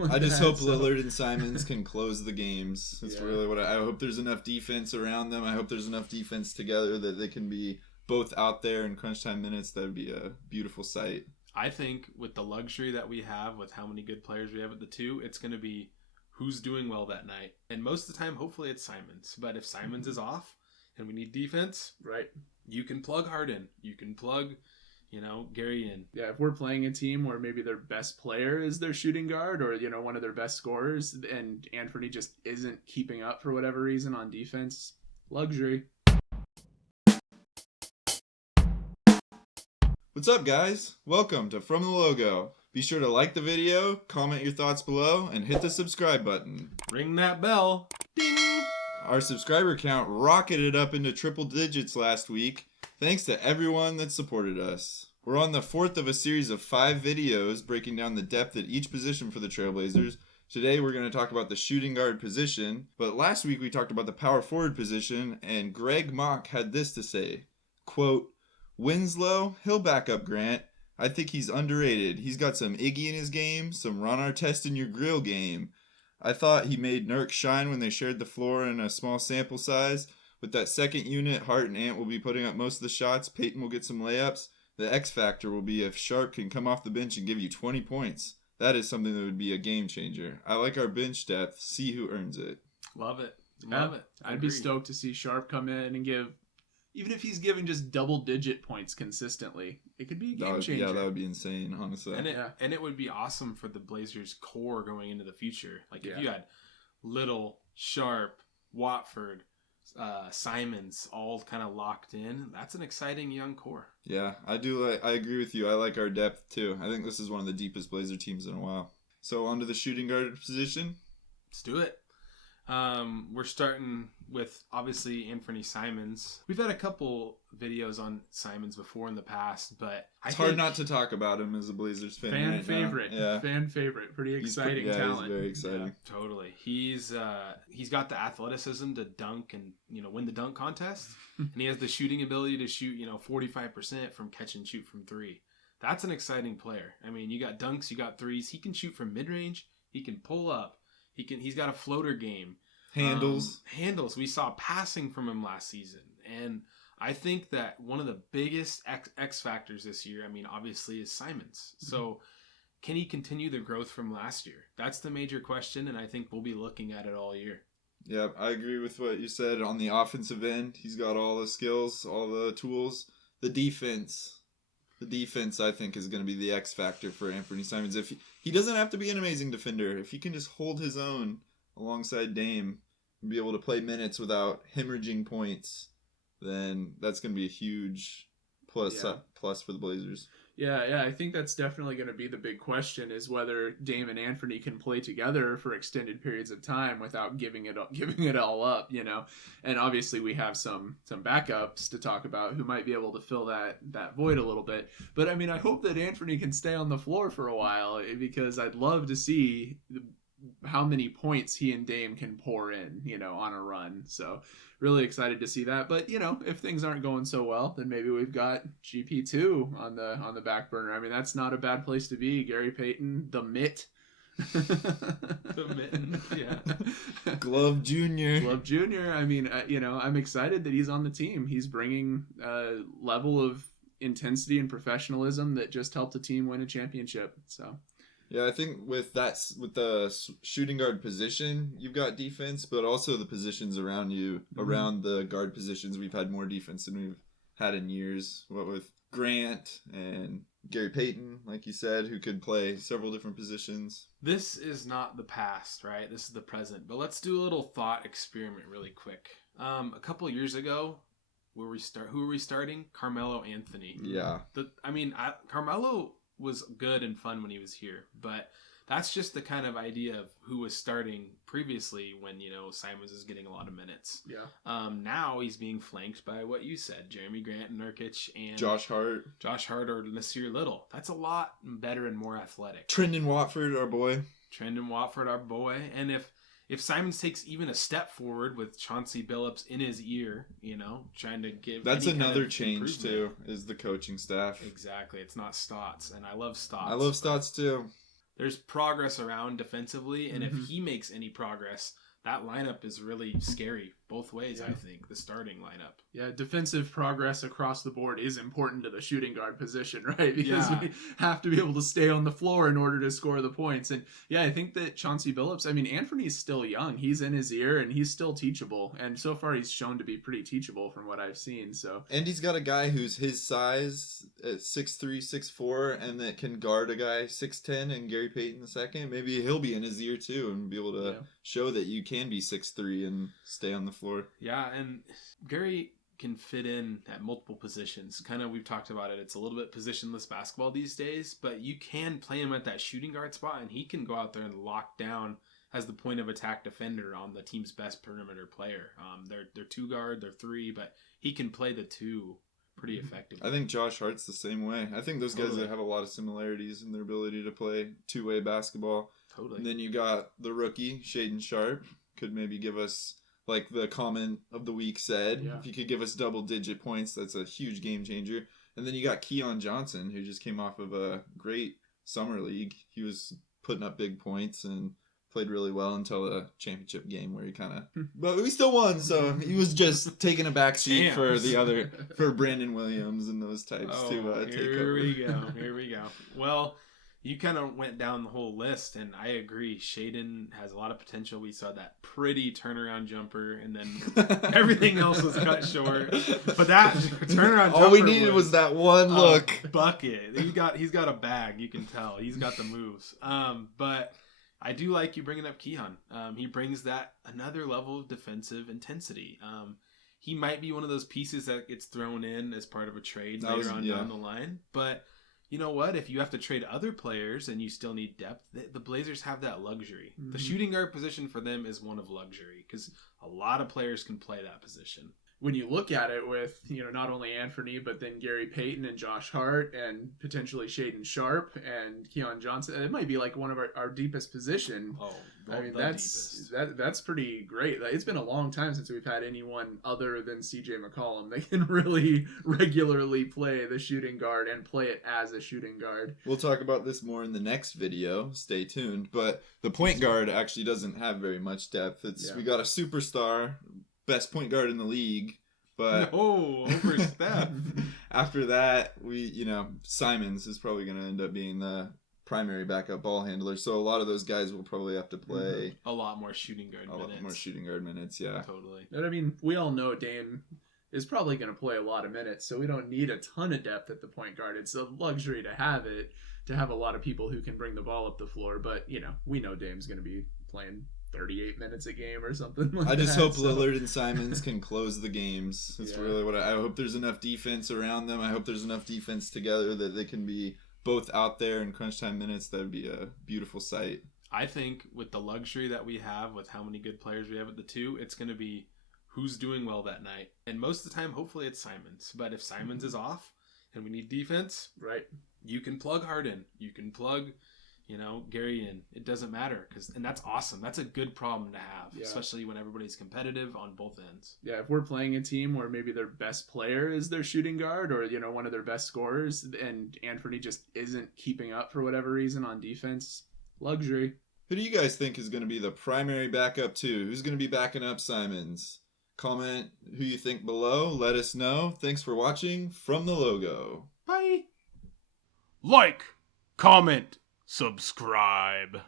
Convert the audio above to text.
I just hope Lillard and Simons can close the games. That's Yeah. really what I hope. There's enough defense around them. I hope there's enough defense together that they can be both out there in crunch time minutes. That would be a beautiful sight. I think with the luxury that we have, with how many good players we have at the two, it's going to be who's doing well that night. And most of the time, hopefully it's Simons. But if Simons is off and we need defense, Right. you can plug Harden. You can plug, Gary in. Yeah, if we're playing a team where maybe their best player is their shooting guard or, one of their best scorers and Anfernee just isn't keeping up for whatever reason on defense, luxury. What's up, guys? Welcome to From the Logo. Be sure to like the video, comment your thoughts below, and hit the subscribe button. Ring that bell. Ding! Our subscriber count rocketed up into triple digits last week, thanks to everyone that supported us. We're on the fourth of a series of 5 videos breaking down the depth at each position for the Trailblazers. Today we're going to talk about the shooting guard position, but last week we talked about the power forward position, and Greg Mock had this to say, quote, Winslow, he'll back up Grant. I think he's underrated. He's got some Iggy in his game, some Ron Artest in your grill game. I thought he made Nurk shine when they shared the floor in a small sample size. With that second unit, Hart and Ant will be putting up most of the shots. Peyton will get some layups. The X factor will be if Sharp can come off the bench and give you 20 points. That is something that would be a game changer. I like our bench depth. See who earns it. Love it. Love it. I'd be stoked to see Sharp come in and give, even if he's giving just double-digit points consistently, it could be a game changer. Yeah, that would be insane, honestly. And it would be awesome for the Blazers core going into the future. Like if you had Little, Sharp, Watford, Simons all kind of locked in, that's an exciting young core. Yeah, I agree with you. I like our depth too. I think this is one of the deepest Blazer teams in a while. So on to the shooting guard position. Let's do it. We're starting with obviously Anfernee Simons. We've had a couple videos on Simons before in the past, but it's hard not to talk about him as a Blazers fan. Fan favorite. Pretty exciting talent. He's very exciting. Yeah, totally. He's got the athleticism to dunk and win the dunk contest, and he has the shooting ability to shoot 45% from catch and shoot from 3. That's an exciting player. I mean, you got dunks, you got threes. He can shoot from mid range. He can pull up. He's got a floater game. Handles. We saw passing from him last season. And I think that one of the biggest X factors this year, obviously, is Simons. So can he continue the growth from last year? That's the major question, and I think we'll be looking at it all year. Yeah, I agree with what you said. On the offensive end, he's got all the skills, all the tools. The defense, I think, is going to be the X factor for Anfernee Simons. If he doesn't have to be an amazing defender, if he can just hold his own alongside Dame and be able to play minutes without hemorrhaging points, then that's going to be a huge plus for the Blazers. Yeah, I think that's definitely going to be the big question, is whether Dame and Anfernee can play together for extended periods of time without giving it all up, And obviously we have some backups to talk about who might be able to fill that void a little bit. But I hope that Anfernee can stay on the floor for a while, because I'd love to see how many points he and Dame can pour in, on a run. So really excited to see that. But, if things aren't going so well, then maybe we've got GP2 on the back burner. that's not a bad place to be. Gary Payton, the mitt. The mitten, yeah. Glove Jr. I'm excited that he's on the team. He's bringing a level of intensity and professionalism that just helped the team win a championship. So yeah, I think with the shooting guard position, you've got defense, but also the positions around you, around the guard positions, we've had more defense than we've had in years. What with Grant and Gary Payton, like you said, who could play several different positions. This is not the past, right? This is the present. But let's do a little thought experiment really quick. A couple of years ago, who were we starting? Carmelo Anthony. Yeah. Carmelo was good and fun when he was here, but that's just the kind of idea of who was starting previously when Simons is getting a lot of minutes. Yeah. Now he's being flanked by what you said, Jeremy Grant and Nurkic and Josh Hart or Nasir Little. That's a lot better and more athletic. Trendon Watford, our boy. And if Simons takes even a step forward with Chauncey Billups in his ear, trying to give... That's another change, too, is the coaching staff. Exactly. It's not Stotts, and I love Stotts. I love Stotts, too. there's progress around defensively, and if Mhm. he makes any progress, that lineup is really scary both ways. I think the starting lineup. Yeah, defensive progress across the board is important to the shooting guard position, right? Because Yeah. we have to be able to stay on the floor in order to score the points. And yeah, I think that Chauncey Billups, I mean, Anfernee still young. He's in his ear and he's still teachable. And so far he's shown to be pretty teachable from what I've seen. So And he's got a guy who's his size at 6'3", 6'4", and that can guard a guy 6'10", and Gary Payton II. Maybe he'll be in his ear too and be able to Yeah. show that you can be 6'3" and stay on the floor. Yeah, and Gary can fit in at multiple positions. Kind of, we've talked about it. It's a little bit positionless basketball these days, but you can play him at that shooting guard spot, and he can go out there and lock down as the point of attack defender on the team's best perimeter player. They're 2 guard, they're 3, but he can play the 2 pretty effectively. I think Josh Hart's the same way. I think those guys Totally. have a lot of similarities in their ability to play two-way basketball. Totally. And then you got the rookie, Shaden Sharp, could maybe give us, like the comment of the week said, Yeah. if you could give us double-digit points, that's a huge game changer. And then you got Keon Johnson, who just came off of a great summer league. He was putting up big points and played really well until the championship game where he kind of, but we still won. So he was just taking a back seat for the other, for Brandon Williams and those types to take here over. we go. Here we go. Well, you kind of went down the whole list, and I agree. Shaden has a lot of potential. We saw that pretty turnaround jumper, and then everything else was cut short. But that turnaround jumper, all we needed was that one look. Bucket. He's got a bag. You can tell he's got the moves. But I do like you bringing up Keon. He brings that another level of defensive intensity. He might be one of those pieces that gets thrown in as part of a trade later on down the line. But you know what? If you have to trade other players and you still need depth, the Blazers have that luxury. Mm-hmm. The shooting guard position for them is one of luxury because a lot of players can play that position. When you look at it with, not only Anfernee, but then Gary Payton and Josh Hart and potentially Shaden Sharp and Keon Johnson, it might be like one of our deepest position. Oh, I mean, the that's deepest. that's pretty great. It's been a long time since we've had anyone other than CJ McCollum that can really regularly play the shooting guard and play it as a shooting guard. We'll talk about this more in the next video. Stay tuned. But the point guard actually doesn't have very much depth. We got a superstar, best point guard in the league, but no, overstep. after that, Simons is probably going to end up being the primary backup ball handler. So a lot of those guys will probably have to play a lot more shooting guard minutes. A lot more shooting guard minutes, yeah. Totally. But I mean, we all know Dame is probably going to play a lot of minutes, so we don't need a ton of depth at the point guard. It's a luxury to have it, to have a lot of people who can bring the ball up the floor. But, we know Dame's going to be playing 38 minutes a game or something like that. I just hope Lillard and Simons can close the games. That's Yeah. really what I hope. There's enough defense around them. I hope there's enough defense together that they can be both out there in crunch time minutes. That would be a beautiful sight. I think with the luxury that we have, with how many good players we have at the 2, it's going to be who's doing well that night. And most of the time, hopefully it's Simons. But if Simons is off and we need defense, Right. you can plug Harden. You can plug, Gary in. It doesn't matter. And that's awesome. That's a good problem to have, especially when everybody's competitive on both ends. Yeah, if we're playing a team where maybe their best player is their shooting guard or, one of their best scorers, and Anfernee just isn't keeping up for whatever reason on defense, luxury. Who do you guys think is going to be the primary backup too? Who's going to be backing up Simons? Comment who you think below. Let us know. Thanks for watching from the logo. Bye. Like, comment, subscribe.